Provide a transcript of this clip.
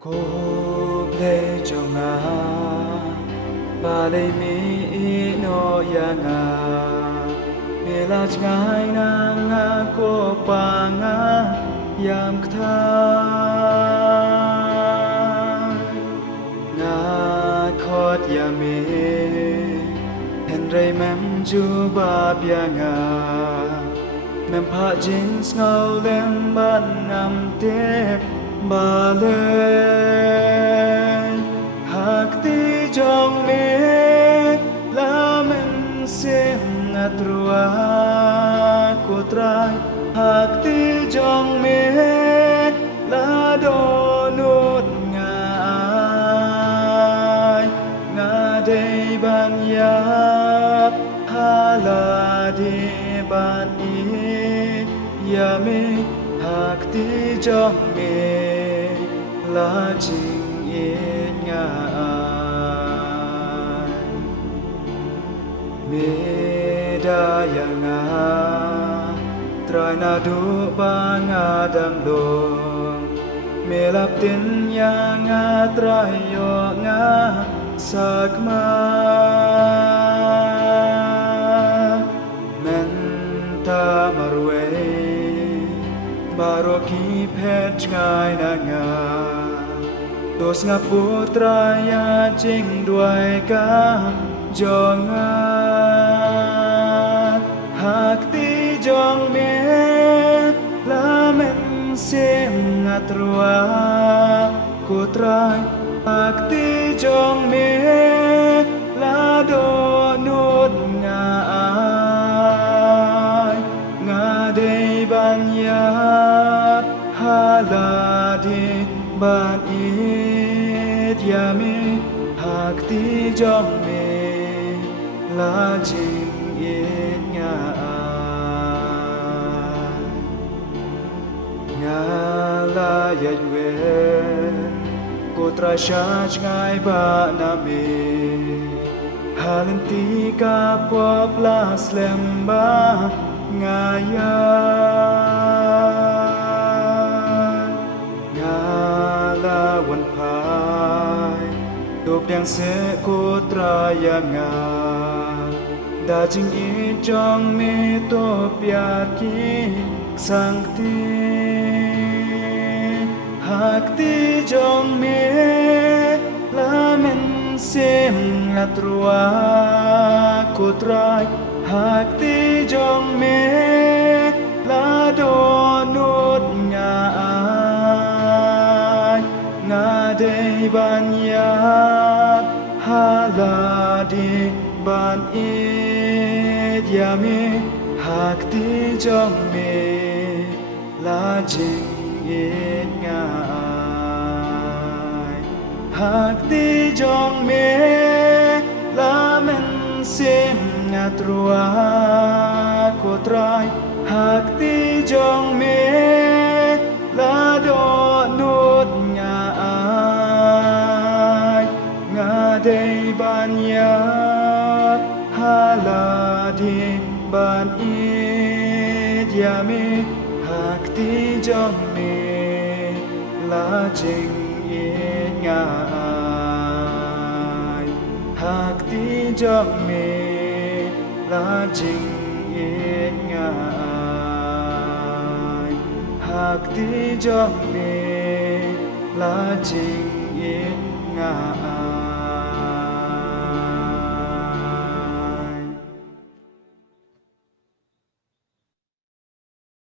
Cô play cho nga balay mi ino ya nga milaj ngay na nga ko pa nga yam kta nga khot ya mi hen ray mem ju ba bia nga mem pha jeans ngau lem ban nam tep ba lên hak ti jong me la men sim atrua kutrai hak ti jong me la do nut ngai nga dei ban ya hala di ban i ya me hak ti jong me la jing yên nga me da ya nga trai na du ba nga dam dong me lap tin ya nga trai yo nga sak ma men ta marwe baro ki phet ngai na nga dos nga putra ya jing duai ka jong nga hak ti jong me la men sim atrua kutrai hak ti jong me la do nut nga ai nga dei ban ya hala di ban it ya me hak ti jong me la jing it nga nga la ya yue ko tra sha ngai ba na me halin ti ka po plus lemba nga yaวันพายดบแดงเสกุตรายงาดาจิงอีจองเมโตปยากีสังตีหากตีจองเมลาเมนเซมอัตรัวกุตรายหากตีจองเมลาโดนุดงาnga dei ban ya hala di ban it ya me hak ti jong me la jing it nga hak ti jong me la men sim nga trua ko trai hak ti jong me la do nut nga dei ban ya hala di ban it ya me hak ti jong me la jing it nga hak ti jong me la jing it nga hak ti jong me la jing it nga